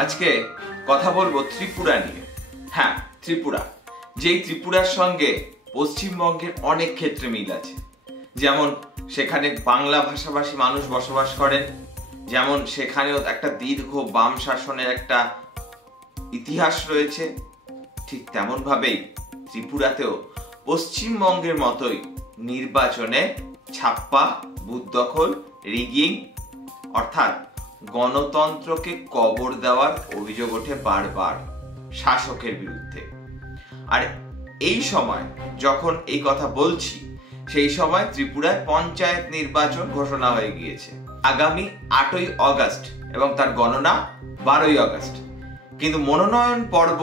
আজকে কথা বলবো ত্রিপুরা নিয়ে। হ্যাঁ, ত্রিপুরা, যেই ত্রিপুরার সঙ্গে পশ্চিমবঙ্গের অনেক ক্ষেত্রে মিল আছে। যেমন সেখানে বাংলা ভাষাভাষী মানুষ বসবাস করেন, যেমন সেখানেও একটা দীর্ঘ বাম শাসনের একটা ইতিহাস রয়েছে, ঠিক তেমন ভাবেই ত্রিপুরাতেও পশ্চিমবঙ্গের মতোই নির্বাচনে ছাপ্পা, বুথ দখল, রিগিং অর্থাৎ গণতন্ত্রকে কবর দেওয়ার অভিযোগ ওঠে বারবার শাসকের বিরুদ্ধে। আর এই সময় যখন এই কথা বলছি, সেই সময় ত্রিপুরায় পঞ্চায়েত নির্বাচন ঘোষণা হয়ে গিয়েছে আগামী 8ই অগস্ট এবং তার গণনা 12ই অগস্ট। কিন্তু মনোনয়ন পর্ব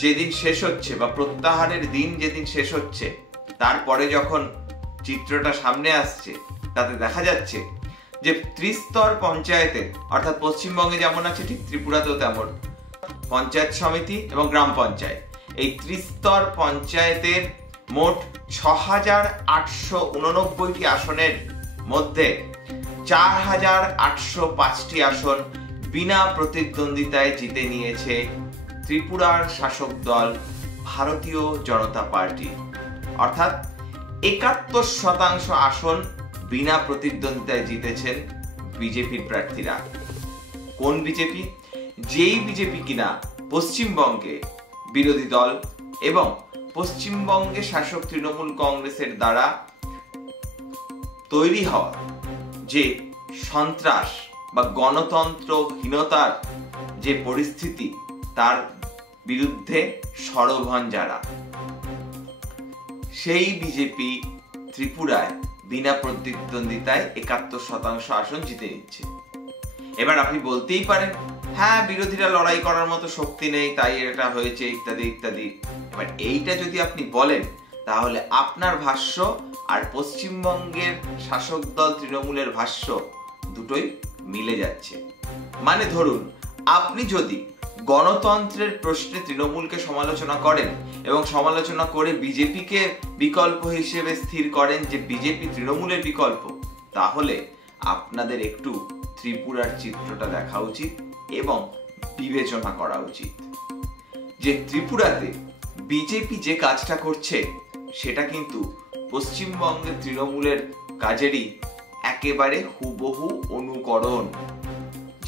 যেদিন শেষ হচ্ছে বা প্রত্যাহারের দিন যেদিন শেষ হচ্ছে, তারপরে যখন চিত্রটা সামনে আসছে, তাতে দেখা যাচ্ছে যে ত্রিস্তর পঞ্চায়েতে, অর্থাৎ পশ্চিমবঙ্গে যেমন আছে ঠিক ত্রিপুরাতেও তেমন, পঞ্চায়েত সমিতি এবং গ্রাম পঞ্চায়েত, এই ত্রিস্তর পঞ্চায়েতের মোট 6,889টি আসনের মধ্যে 4,805টি আসন বিনা প্রতিদ্বন্দ্বিতায় জিতে নিয়েছে ত্রিপুরার শাসক দল ভারতীয় জনতা পার্টি। অর্থাৎ 71% আসন বিনা প্রতিদ্বন্দ্বিতায় জিতেছেন বিজেপির প্রার্থীরা। কোন বিজেপি? যেই বিজেপি কিনা পশ্চিমবঙ্গে বিরোধী দল এবং পশ্চিমবঙ্গে শাসক তৃণমূল কংগ্রেসের দ্বারা তৈরি হওয়া যে সন্ত্রাস বা গণতন্ত্রহীনতার যে পরিস্থিতি, তার বিরুদ্ধে সরব যারা, সেই বিজেপি ত্রিপুরায় বিনা প্রতিদ্বন্দ্বিতায় 71% আসন জিতে নিচ্ছে। এবার আপনি বলতেই পারেন, হ্যাঁ, বিরোধীরা লড়াই করার মতো শক্তি নেই, তাই এটা হয়েছে, ইত্যাদি ইত্যাদি। এবার এইটা যদি আপনি বলেন, তাহলে আপনার ভাষ্য আর পশ্চিমবঙ্গের শাসক দল তৃণমূলের ভাষ্য দুটোই মিলে যাচ্ছে। মানে ধরুন, আপনি যদি গণতন্ত্রের প্রশ্নে তৃণমূলকে সমালোচনা করেন এবং সমালোচনা করে বিজেপিকে বিকল্প হিসেবে স্থির করেন যে বিজেপি তৃণমূলের বিকল্প, তাহলে আপনাদের একটু ত্রিপুরার চিত্রটা দেখা উচিত এবং বিবেচনা করা উচিত যে ত্রিপুরাতে বিজেপি যে কাজটা করছে সেটা কিন্তু পশ্চিমবঙ্গের তৃণমূলের কাজেরই একেবারে হুবহু অনুকরণ।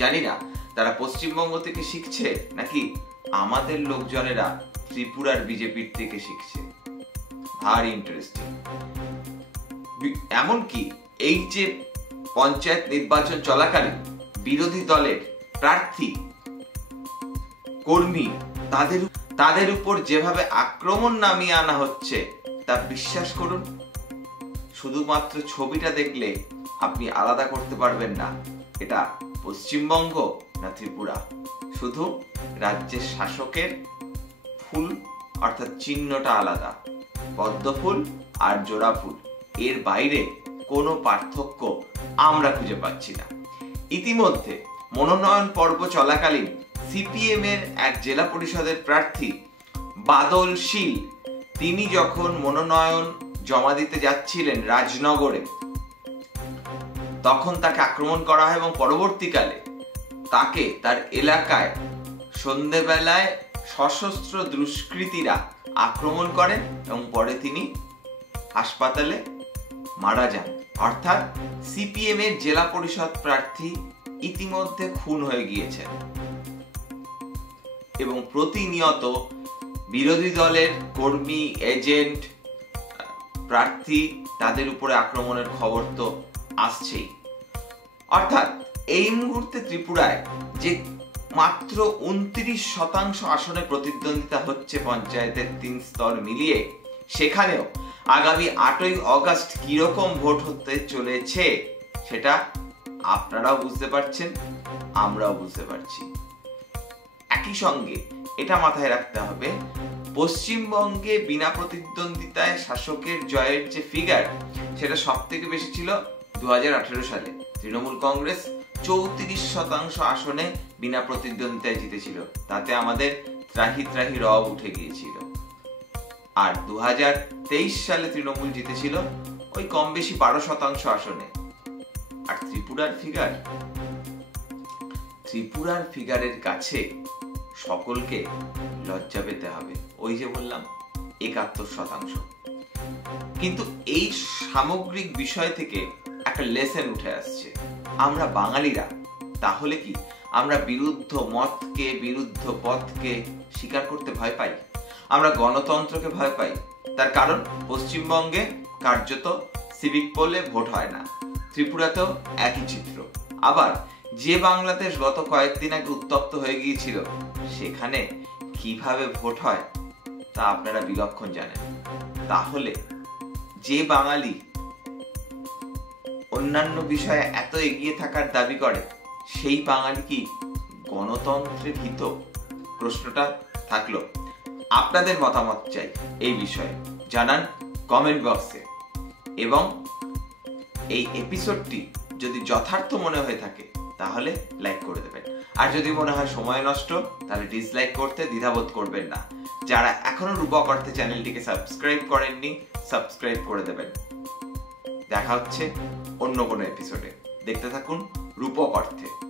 জানি না তারা পশ্চিমবঙ্গ থেকে শিখছে নাকি আমাদের লোকজনেরা ত্রিপুরার বিজেপির থেকে শিখছে। ভারী ইন্টারেস্টিং। এমনকি এই যে পঞ্চায়েত নির্বাচন চলাকালীন বিরোধী দলের প্রার্থী, কর্মী, তাদের উপর যেভাবে আক্রমণ নামিয়ে আনা হচ্ছে, তা বিশ্বাস করুন, শুধুমাত্র ছবিটা দেখলে আপনি আলাদা করতে পারবেন না এটা পশ্চিমবঙ্গ না ত্রিপুরা। শুধু রাজ্যের শাসকের ফুল অর্থাৎ চিহ্নটা আলাদা, পদ্ম ফুল আর জোড়া ফুল, এর বাইরে কোনো পার্থক্য আমরা খুঁজে পাচ্ছি না। ইতিমধ্যে মনোনয়ন পর্ব চলাকালীন সিপিএম এর এক জেলা পরিষদের প্রার্থী বাদল শীল, তিনি যখন মনোনয়ন জমা দিতে যাচ্ছিলেন রাজনগরে, তখন তাকে আক্রমণ করা হয় এবং পরবর্তীকালে তাকে তার এলাকায় সন্ধ্যেবেলায় সশস্ত্র দুষ্কৃতীরা আক্রমণ করেন এবং পরে তিনি হাসপাতালে মারা যান। অর্থাৎ সিপিএম এর জেলা পরিষদ প্রার্থী ইতিমধ্যে খুন হয়ে গিয়েছেন এবং প্রতিনিয়ত বিরোধী দলের কর্মী, এজেন্ট, প্রার্থী, তাদের উপরে আক্রমণের খবর তো আসছেই। অর্থাৎ এই মুহূর্তে ত্রিপুরায় যে মাত্র 29% আসনে প্রতিদ্বন্দ্বিতা হচ্ছে পঞ্চায়েতের 3 স্তর মিলিয়ে, সেখানেও আগামী 8ই অগস্ট কিরকম ভোট হতে চলেছে সেটা আপনারাও বুঝতে পারছেন, আমরাও বুঝতে পারছি। একই সঙ্গে এটা মাথায় রাখতে হবে, পশ্চিমবঙ্গে বিনা প্রতিদ্বন্দ্বিতায় শাসকের জয়ের যে ফিগার, সেটা সব থেকে বেশি ছিল 2018 সালে। তৃণমূল কংগ্রেস 34% আসনে বিনা প্রতিদ্বন্দ্বিতায় জিতেছিল, তাতে আমাদের ত্রাহি ত্রাহি রব উঠে গিয়েছিল। আর 2023 সালে তৃণমূল জিতেছিল ওই কম বেশি 12% আসনে। আর ত্রিপুরার ফিগার, ত্রিপুরার ফিগারের কাছে সকলকে লজ্জা পেতে হবে। ওই যে বললাম ৭১%। কিন্তু এই সামগ্রিক বিষয় থেকে একটা লেসন উঠে আসছে। আমরা বাঙালিরা তাহলে কি আমরা বিরুদ্ধ মতকে, বিরুদ্ধ পথকে স্বীকার করতে ভয় পাই? আমরা গণতন্ত্রকে ভয় পাই। তার কারণ পশ্চিমবঙ্গে কার্যত সিভিক পোলে ভোট হয় না, ত্রিপুরাতেও একই চিত্র। আবার যে বাংলাদেশ গত কয়েকদিন আগে উত্তপ্ত হয়ে গিয়েছিল, সেখানে কিভাবে ভোট হয় তা আপনারা বিলক্ষণ জানেন। তাহলে যে বাঙালি অন্যান্য বিষয়ে এত এগিয়ে থাকার দাবি করে, সেই বাঙালি কি গণতন্ত্রে ভীত? প্রশ্নটা থাকলো। আপনাদের মতামত চাই এই বিষয়ে, জানান কমেন্ট বক্সে। এবং এই এপিসোডটি যদি যথার্থ মনে হয়ে থাকে তাহলে লাইক করে দেবেন, আর যদি মনে হয় সময় নষ্ট তাহলে ডিসলাইক করতে দ্বিধাবোধ করবেন না। যারা এখনো রূপক অর্থে চ্যানেলটিকে সাবস্ক্রাইব করেননি, সাবস্ক্রাইব করে দেবেন। দেখা হচ্ছে অন্য কোনো এপিসোডে। দেখতে থাকুন রূপক অর্থে।